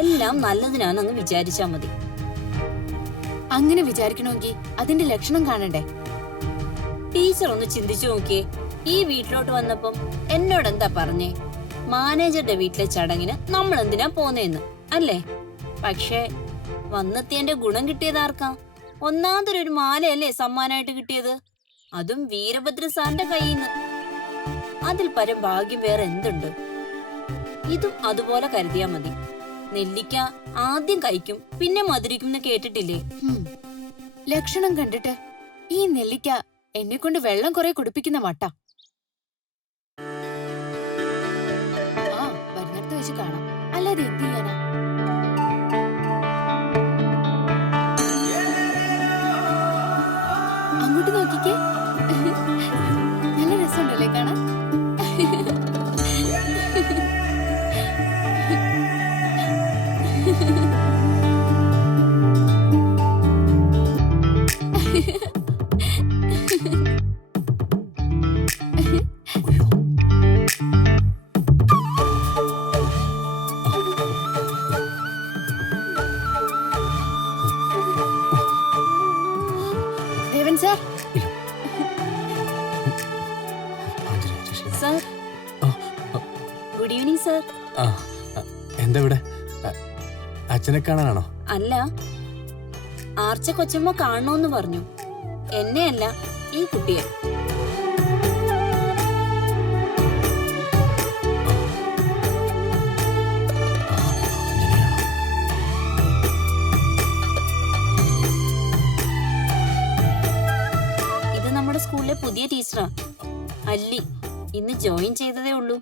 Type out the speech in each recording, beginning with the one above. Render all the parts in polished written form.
എല്ലാം നല്ലതിനാണെന്ന് വിചാരിച്ചാ മതി. അങ്ങനെ വിചാരിക്കണമെങ്കിൽ അതിന്റെ ലക്ഷണം കാണണ്ടേ? ടീച്ചർ ഒന്ന് ചിന്തിച്ചു നോക്കിയേ. ഈ വീട്ടിലോട്ട് വന്നപ്പം എന്നോട് എന്താ പറഞ്ഞേ? മാനേജറുടെ വീട്ടിലെ ചടങ്ങിന് നമ്മൾ എന്തിനാ പോന്നേന്ന് അല്ലേ? പക്ഷേ വന്നെത്തിയന്റെ ഗുണം കിട്ടിയതാർക്കാ? ഒന്നാമതൊരു മാലയല്ലേ സമ്മാനമായിട്ട് കിട്ടിയത്, അതും വീരഭദ്ര സാറിന്റെ കയ്യിന്ന്. അതിൽ പരം ഭാഗ്യം വേറെ എന്തുണ്ട്? ഇതും അതുപോലെ കരുതിയാ മതി. നെല്ലിക്ക ആദ്യം കഴിക്കും പിന്നെ മധുരിക്കും എന്ന് കേട്ടിട്ടില്ലേ? ലക്ഷണം കണ്ടിട്ട് ഈ നെല്ലിക്ക എന്നെ കൊണ്ട് വെള്ളം കുറെ കുടിപ്പിക്കുന്ന മട്ട. ആ വരുന്നിടത്ത് വെച്ച് കാണാം, അല്ലാതെ എന്ത് ചെയ്യാനാ? അങ്ങോട്ട് നോക്കിക്കേ, നല്ല രസമുണ്ടല്ലേ കാണാൻ? Devan sir. Sir good evening sir. എന്താ ഇവിടെ? അച്ഛനെ കാണാനാണോ? അല്ല, ആർച്ച കൊച്ചമ്മ കാണണോന്ന് പറഞ്ഞു. എന്നെയല്ല, ഈ കുട്ടിയെ. ഇത് നമ്മുടെ സ്കൂളിലെ പുതിയ ടീച്ചറാ, അല്ലി. ഇന്ന് ജോയിൻ ചെയ്തതേ ഉള്ളൂ.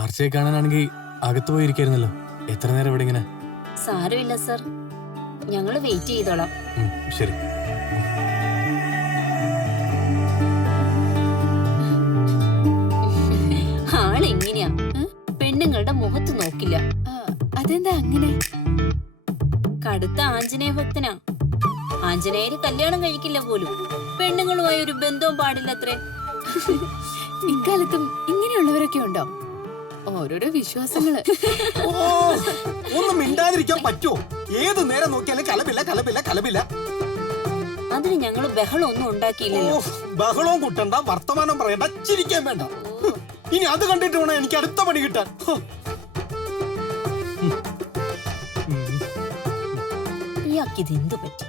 ആർച്ചയെ കാണാനാണെങ്കിൽ അകത്ത് പോയിരിക്കായിരുന്നല്ലോ. എത്ര നേരം ഇവിടെ ഇങ്ങനെ? സാരമില്ല സർ, ഞങ്ങള് വെയിറ്റ് ചെയ്തോളാം. ശരി. ആളെങ്ങനെയാ? പെണ്ണുങ്ങളുടെ മുഖത്ത് നോക്കില്ല. അതെന്താ അങ്ങനെ? കടുത്ത ആഞ്ജനേയ ഭക്തനാ. ആഞ്ജനേയര് കല്യാണം കഴിക്കില്ല പോലും. പെണ്ണുങ്ങളുമായി ഒരു ബന്ധവും പാടില്ലത്രേ. ഇക്കാലത്തും ഇങ്ങനെയുള്ളവരൊക്കെ ഉണ്ടോ? ഓരോരോ വിശ്വാസങ്ങള്. ഒന്നും മിണ്ടാതിരിക്കാൻ പറ്റുമോ? ഏത് നേരം നോക്കിയാലും കലപില്ല കലപില്ല കലപില്ല. അതിന് ഞങ്ങള് ബഹളം ഒന്നും ഉണ്ടാക്കിയില്ലല്ലോ. ബഹളവും കൂട്ടണ്ട, വർത്തമാനം പറയണ്ട, ചിരിക്കാൻ വേണ്ട. ഇനി അത് കണ്ടിട്ട് വേണം എനിക്ക് അടുത്ത പണി കിട്ടാൻ. ഇയാൾക്കിത് എന്തു പറ്റി?